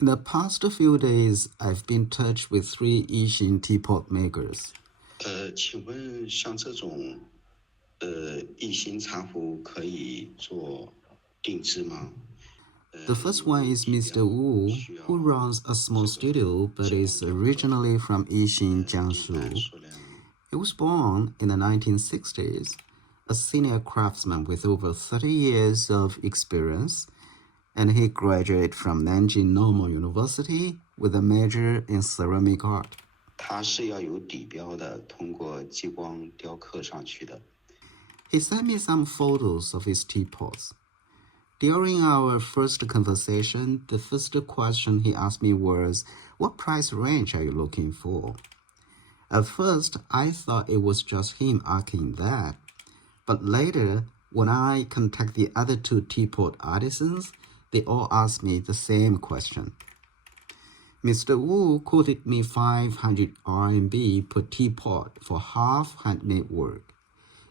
In the past few days, I've been in touch with three Yixing teapot makers. 请问像这种异形茶壶可以做定制吗？ The first one is Mr. Wu, who runs a small studio but is originally from Yixing, Jiangsu. He was born in the 1960s, a senior craftsman with over 30 years of experience, and he graduated from Nanjing Normal University with a major in ceramic art. 它是要有底标的，通过激光雕刻上去的。 He sent me some photos of his teapots. During our first conversation, the first question he asked me was, "What price range are you looking for?" At first, I thought it was just him asking that. But later, when I contacted the other two teapot artisans, they all asked me the same question. Mr. Wu quoted me 500 RMB per teapot for half-handmade work.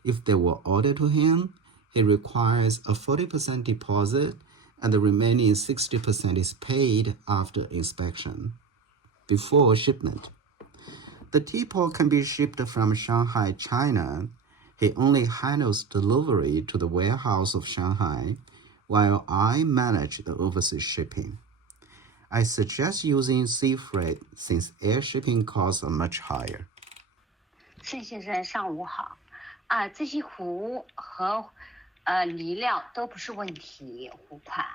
If they were ordered to him, he requires a 40% deposit and the remaining 60% is paid after inspection, before shipment. The teapot can be shipped from Shanghai, China. He only handles delivery to the warehouse of Shanghai, while I manage the overseas shipping. I suggest using sea freight since air shipping costs are much higher. 盛先生，上午好。这些壶和泥料都不是问题，壶款，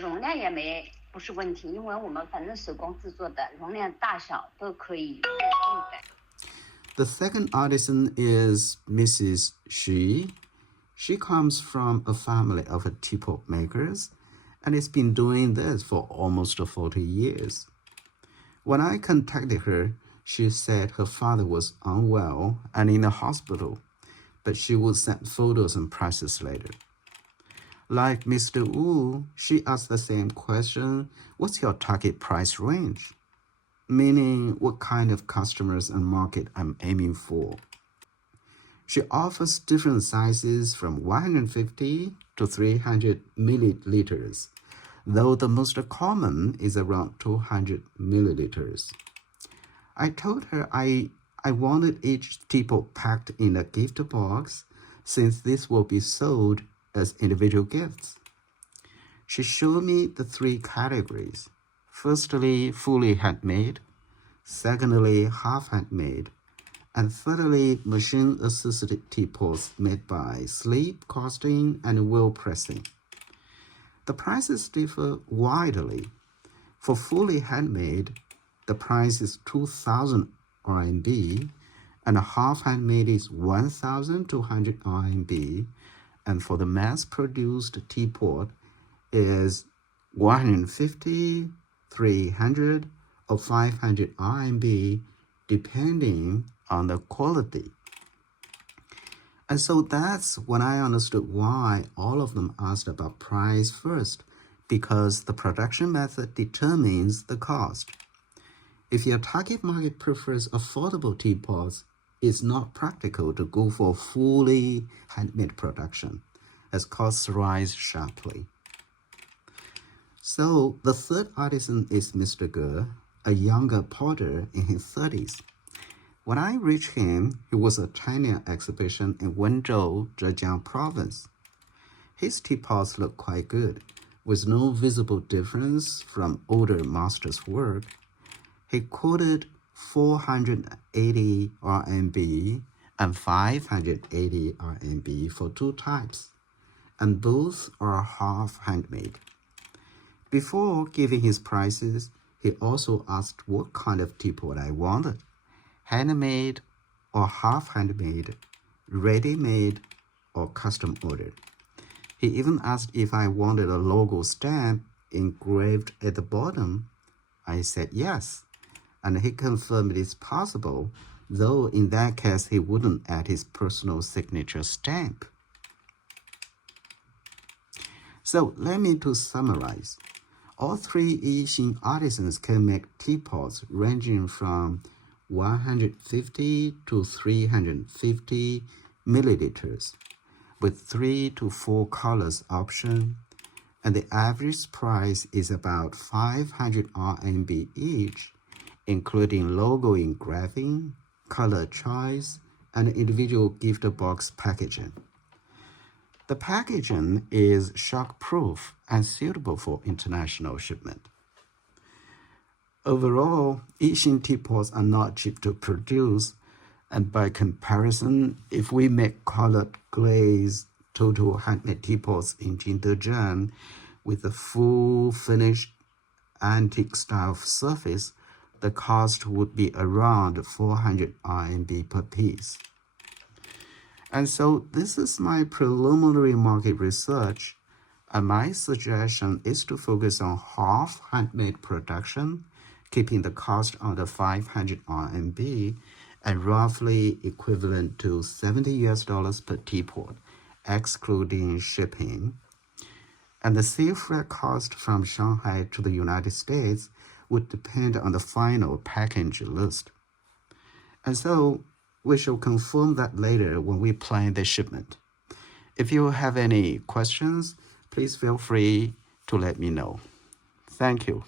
容量也不是问题，因为我们反正手工制作的，容量大小都可以自动改。 The second artisan is Mrs. Xu. She comes from a family of teapot makers and has been doing this for almost 40 years. When I contacted her, she said her father was unwell and in the hospital, but she would send photos and prices later. Like Mr. Wu, she asked the same question, "What's your target price range?" Meaning what kind of customers and market I'm aiming for. She offers different sizes from 150 to 300 milliliters, though the most common is around 200 milliliters. I told her I wanted each teapot packed in a gift box since this will be sold as individual gifts. She showed me the three categories. Firstly, fully handmade. Secondly, half-handmade. And thirdly, machine-assisted teapots made by sleeve casting and wheel pressing. The prices differ widely. For fully handmade, the price is 2,000 RMB, and a half-handmade is 1,200 RMB, and for the mass-produced teapot is 150, 300, or 500 RMB, depending on the quality. And so that's when I understood why all of them asked about price first, because the production method determines the cost. If your target market prefers affordable teapots, it's not practical to go for fully handmade production, as costs rise sharply. So the third artisan is Mr. Ge, a younger potter in his 30s. When I reached him, he was attending an exhibition in Wenzhou, Zhejiang province. His teapots look quite good, with no visible difference from older masters' work. He quoted 480 RMB and 580 RMB for two types, and both are half-handmade. Before giving his prices, he also asked what kind of teapot I wanted, handmade or half-handmade, ready-made or custom ordered. He even asked if I wanted a logo stamp engraved at the bottom. I said yes, and he confirmed it's possible, though in that case he wouldn't add his personal signature stamp. So let me to summarize. All three Yixing artisans can make teapots ranging from 150 to 350 milliliters, with 3 to 4 colors option, and the average price is about 500 RMB each, including logo engraving, color choice, and individual gift box packaging. The packaging is shock-proof and suitable for international shipment. Overall, Yixing teapots are not cheap to produce, and by comparison, if we make colored glaze total handmade teapots in Jingdezhen with a full finished antique style surface, the cost would be around 400 RMB per piece. And so this is my preliminary market research, and my suggestion is to focus on half-handmade production, keeping the cost under 500 RMB and roughly equivalent to $70 per teapot, excluding shipping. And the sea freight cost from Shanghai to the United States would depend on the final package list. And so we shall confirm that later when we plan the shipment. If you have any questions, please feel free to let me know. Thank you.